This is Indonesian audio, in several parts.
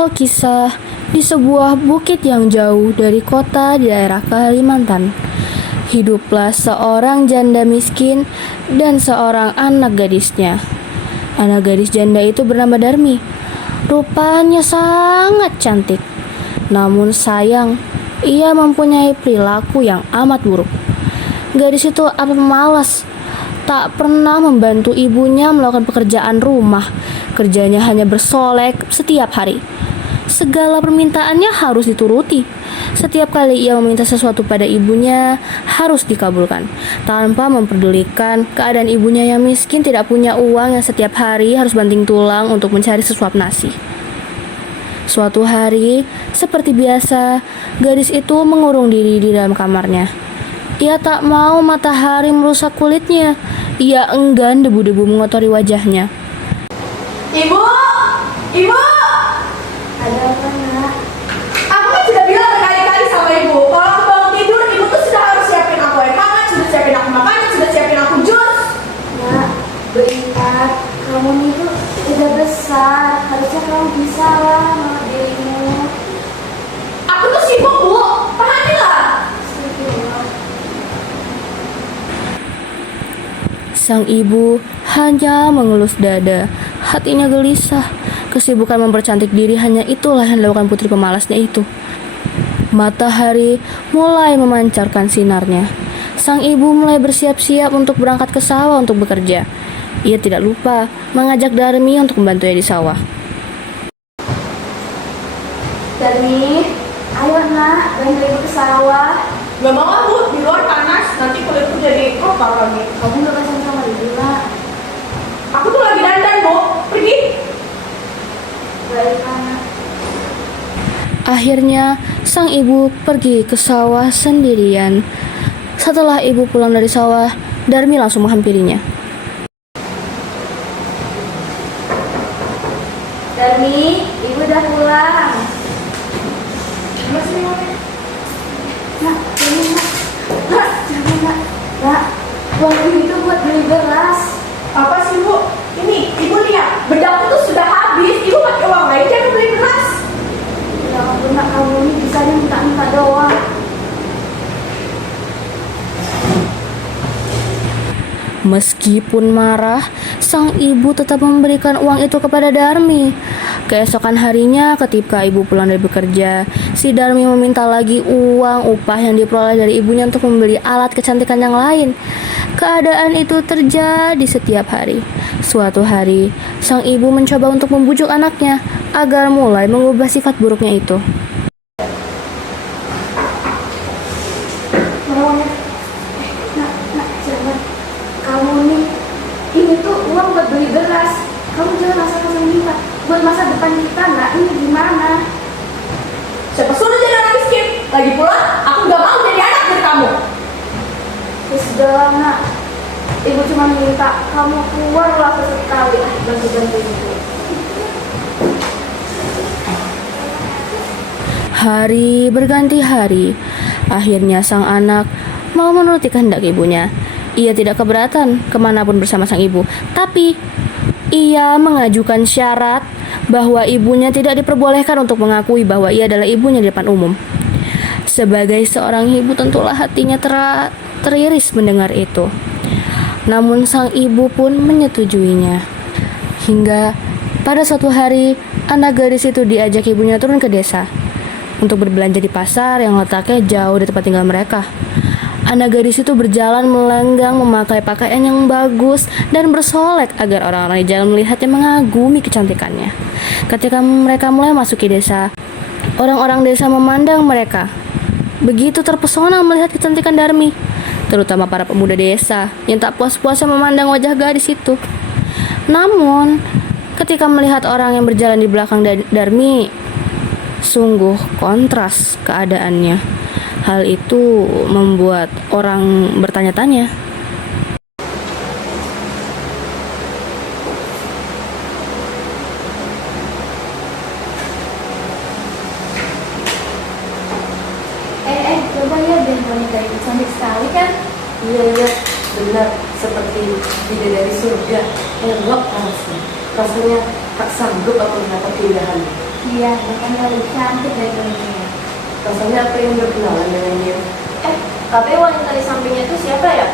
Alkisah di sebuah bukit yang jauh dari kota di daerah Kalimantan. Hiduplah seorang janda miskin dan seorang anak gadisnya. Anak gadis janda itu bernama Darmi. Rupanya sangat cantik. Namun sayang, ia mempunyai perilaku yang amat buruk. Gadis itu amat malas, tak pernah membantu ibunya melakukan pekerjaan rumah. Kerjanya hanya bersolek setiap hari. Segala permintaannya harus dituruti. Setiap kali ia meminta sesuatu pada ibunya, harus dikabulkan, tanpa memperdulikan keadaan ibunya yang miskin tidak punya uang yang setiap hari harus banting tulang untuk mencari sesuap nasi. Suatu hari, seperti biasa, gadis itu mengurung diri di dalam kamarnya. Ia tak mau matahari merusak kulitnya. Ia enggan debu-debu mengotori wajahnya. Ibu! Ibu! Ada apa, Nak? Aku kan sudah bilang berkali-kali sama ibu, kalau aku bangun tidur, ibu tuh sudah harus siapin aku air hangat, sudah siapin aku makanan, sudah siapin aku jus. Nak, beringat, kamu nih tuh udah besar, harusnya kamu bisa lah sama dirimu. Aku tuh sibuk, Bu. Pahamilah. Astagfirullah. Sang ibu hanya mengelus dada. Hatinya gelisah. Kesibukan mempercantik diri hanya itulah yang dilakukan putri pemalasnya itu. Matahari mulai memancarkan sinarnya. Sang ibu mulai bersiap-siap untuk berangkat ke sawah untuk bekerja. Ia tidak lupa mengajak Darmi untuk membantunya di sawah. Darmi, ayo Nak, bantu ibu ke sawah. Gak mau ah, Bu, di luar panas, nanti kulitku jadi kotor lagi. Kamu gak pasang sama ibu, Nak. Aku tuh lagi dandan, Bu. Pergi. Baik, Nak. Akhirnya, sang ibu pergi ke sawah sendirian. Setelah ibu pulang dari sawah, Darmi langsung menghampirinya. Darmi, ibu udah pulang. Masih mau? Nak, ini Nak. Nak, jangan Nak. Nak, uang ini tuh buat beli beras. Apa sih, Bu? Ini, Ibu lihat, bedakku tuh sudah habis. Ibu pakai uang lain, jangan beli beras. Ya ampun Nak, kamu ini bisa minta-minta doang. Meskipun marah, sang ibu tetap memberikan uang itu kepada Darmi. Keesokan harinya ketika ibu pulang dari bekerja, si Darmi meminta lagi uang upah yang diperoleh dari ibunya untuk membeli alat kecantikan yang lain. Keadaan itu terjadi setiap hari. Suatu hari, sang ibu mencoba untuk membujuk anaknya agar mulai mengubah sifat buruknya itu. Nak, jangan. Kamu nih, ini tuh uang buat beli beras. Kamu jangan asal-asal minta. Buat masa depan kita, Nak. Ini gimana? Siapa suruh jadi anak miskin? Lagi pula, aku gak mau jadi anak dari kamu. Ya sudah, Nak. Ibu cuma minta kamu keluarlah sesekali. Bantu-bantu ibu. Hari berganti hari. Akhirnya sang anak mau menuruti kehendak ibunya. Ia tidak keberatan kemanapun bersama sang ibu. Tapi ia mengajukan syarat bahwa ibunya tidak diperbolehkan untuk mengakui bahwa ia adalah ibunya di depan umum. Sebagai seorang ibu tentulah hatinya teriris mendengar itu. Namun sang ibu pun menyetujuinya. Hingga pada suatu hari, anak gadis itu diajak ibunya turun ke desa untuk berbelanja di pasar yang letaknya jauh dari tempat tinggal mereka. Anak gadis itu berjalan melenggang memakai pakaian yang bagus dan bersolek agar orang-orang di jalan melihatnya mengagumi kecantikannya. Ketika mereka mulai masuki desa, orang-orang desa memandang mereka. Begitu terpesona melihat kecantikan Darmi, terutama para pemuda desa yang tak puas-puasnya memandang wajah gadis itu. Namun, ketika melihat orang yang berjalan di belakang Darmi, sungguh kontras keadaannya. Hal itu membuat orang bertanya-tanya. Coba ya biar wanita itu cantik sekali kan? Iya, benar seperti bidadari surga. Elok rasanya tak sanggup aku mendapat keindahannya. Iya, bahkan lebih cantik dari dia. Rasanya apa yang berkenalan dengan dia? Tapi wanita di sampingnya itu siapa ya?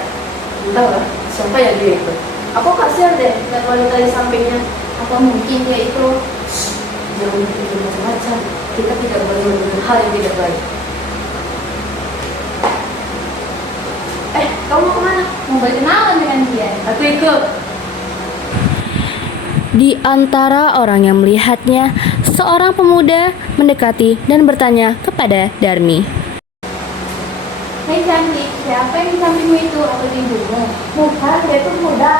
Entahlah, siapa ya dia itu? Aku kasihan deh lihat wanita di sampingnya. Atau mungkin dia itu Jangan berpikir macam-macam. Kita tidak boleh melakukan hal yang tidak baik. kamu kemana? Mau berkenalan dengan dia? Aku ikut. Di antara orang yang melihatnya, seorang pemuda mendekati dan bertanya kepada Darmi. Hai cantik, siapa yang di sampingmu itu? Atau ibumu? Bukan, dia tuh muda.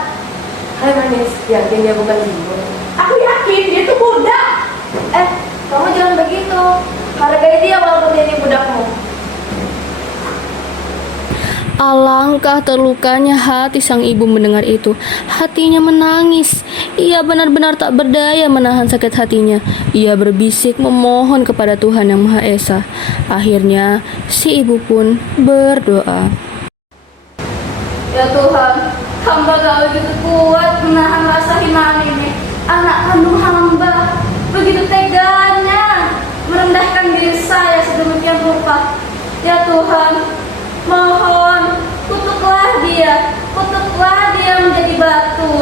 Hai manis, yakin dia bukan ibu? Aku yakin dia tuh muda. Kamu jangan begitu. Hargai dia walaupun dia ini budakmu. Alangkah terlukanya hati sang ibu mendengar itu. Hatinya menangis. Ia benar-benar tak berdaya menahan sakit hatinya. Ia berbisik memohon kepada Tuhan Yang Maha Esa. Akhirnya si ibu pun berdoa. Ya Tuhan, hamba gak begitu kuat menahan rasa hinaan ini. Anak kandung hamba begitu teganya merendahkan diri saya sedemikian rupa. Ya Tuhan, mohon kutuklah dia menjadi batu.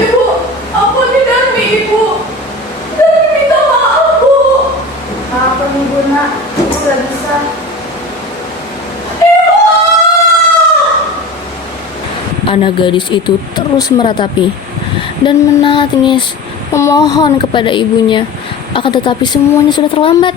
Ibu, ampuni Darmi, Ibu. Darmi minta maaf, Bu. Maafkan ibu nak, ibu gak bisa. Anak gadis itu terus meratapi dan menangis memohon kepada ibunya. Akan tetapi semuanya sudah terlambat.